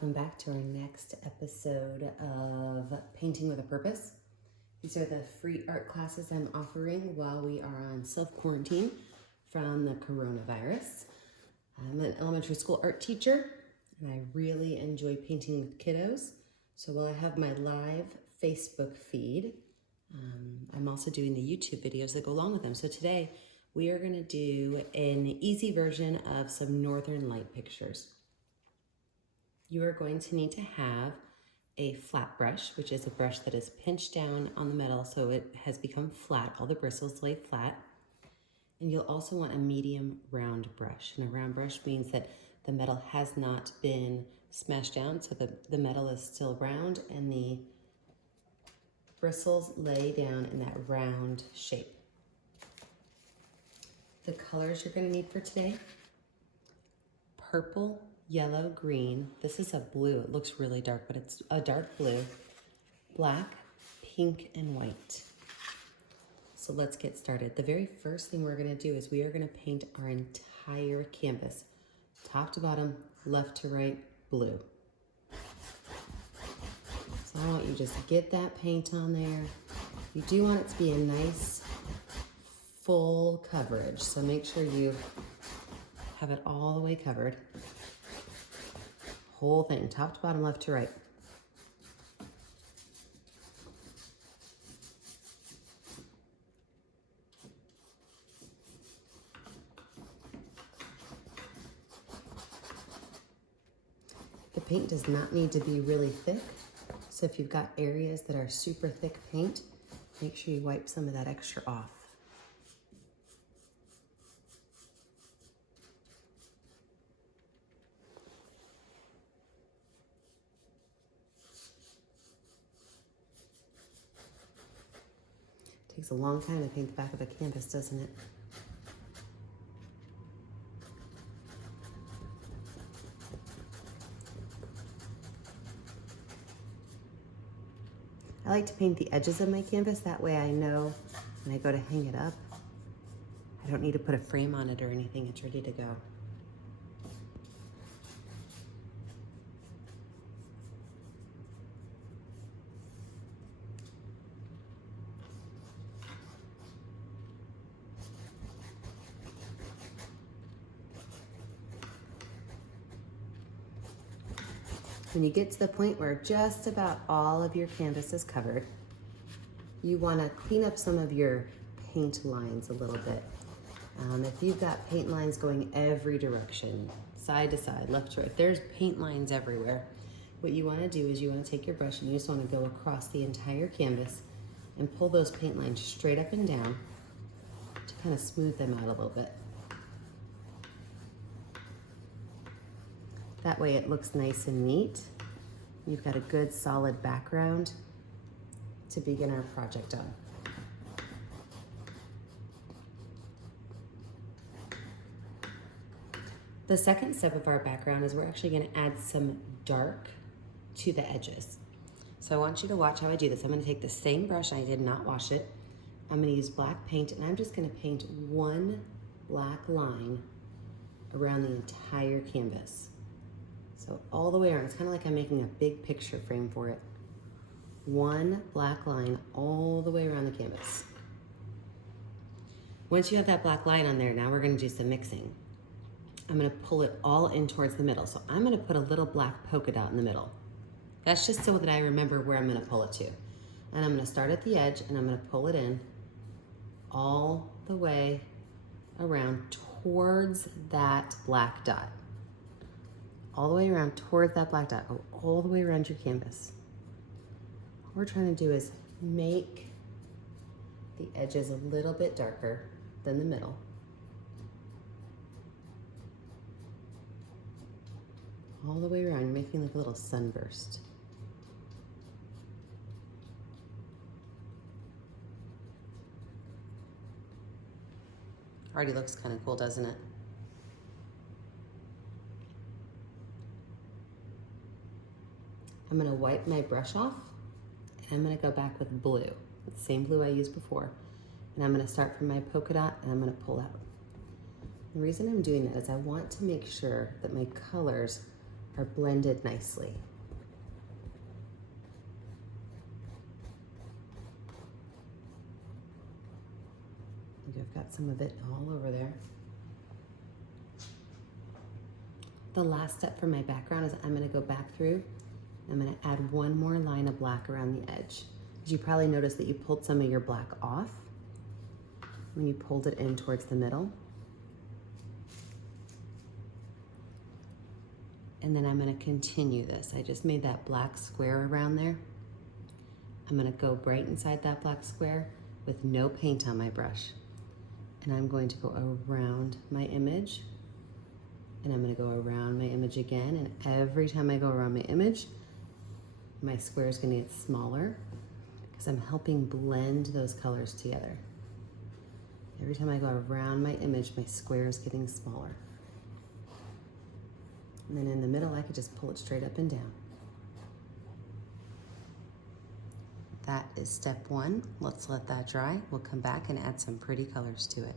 welcome back to our next episode of Painting with a Purpose. These are the free art classes I'm offering while we are on self-quarantine from the coronavirus. I'm an elementary school art teacher and I really enjoy painting with kiddos. So while I have my live Facebook feed, I'm also doing the YouTube videos that go along with them. So today we are going to do an easy version of some Northern Light pictures. You are going to need to have a flat brush, which is a brush that is pinched down on the metal so it has become flat. All the bristles lay flat. And you'll also want a medium round brush. And a round brush means that the metal has not been smashed down, so the metal is still round and the bristles lay down in that round shape. The colors you're going to need for today: purple, yellow, green. This is a blue. It looks really dark, but it's a dark blue. Black, pink, and white. So let's get started. The very first thing we're going to do is we are going to paint our entire canvas, top to bottom, left to right, blue. So I want you to just get that paint on there. You do want it to be a nice full coverage, so make sure you have it all the way covered. Whole thing, top to bottom, left to right. The paint does not need to be really thick, so if you've got areas that are super thick paint, make sure you wipe some of that extra off. Takes a long time to paint the back of a canvas, doesn't it? I like to paint the edges of my canvas, that way I know when I go to hang it up, I don't need to put a frame on it or anything, it's ready to go. When you get to the point where just about all of your canvas is covered, you want to clean up some of your paint lines a little bit. If you've got paint lines going every direction, side to side, left to right, there's paint lines everywhere. What you want to do is you want to take your brush and you just want to go across the entire canvas and pull those paint lines straight up and down to kind of smooth them out a little bit. That way it looks nice and neat. You've got a good solid background to begin our project on. The second step of our background is we're actually going to add some dark to the edges. So I want you to watch how I do this. I'm going to take the same brush, I did not wash it. I'm going to use black paint and I'm just going to paint one black line around the entire canvas. So all the way around, it's kind of like I'm making a big picture frame for it. One black line all the way around the canvas. Once you have that black line on there, now we're going to do some mixing. I'm going to pull it all in towards the middle. So I'm going to put a little black polka dot in the middle. That's just so that I remember where I'm going to pull it to. And I'm going to start at the edge and I'm going to pull it in all the way around towards that black dot. All the way around towards that black dot. Go all the way around your canvas. What we're trying to do is make the edges a little bit darker than the middle. All the way around, you're making like a little sunburst. Already looks kind of cool, doesn't it? I'm going to wipe my brush off and I'm going to go back with blue, the same blue I used before. And I'm going to start from my polka dot and I'm going to pull out. The reason I'm doing that is I want to make sure that my colors are blended nicely. I've got some of it all over there. The last step for my background is I'm going to go back through. I'm going to add one more line of black around the edge. As you probably noticed that you pulled some of your black off when you pulled it in towards the middle. And then I'm going to continue this. I just made that black square around there. I'm going to go right inside that black square with no paint on my brush. And I'm going to go around my image, and I'm going to go around my image again, and every time I go around my image, my square is going to get smaller because I'm helping blend those colors together. Every time I go around my image, my square is getting smaller. And then in the middle, I could just pull it straight up and down. That is step one. Let's let that dry. We'll come back and add some pretty colors to it.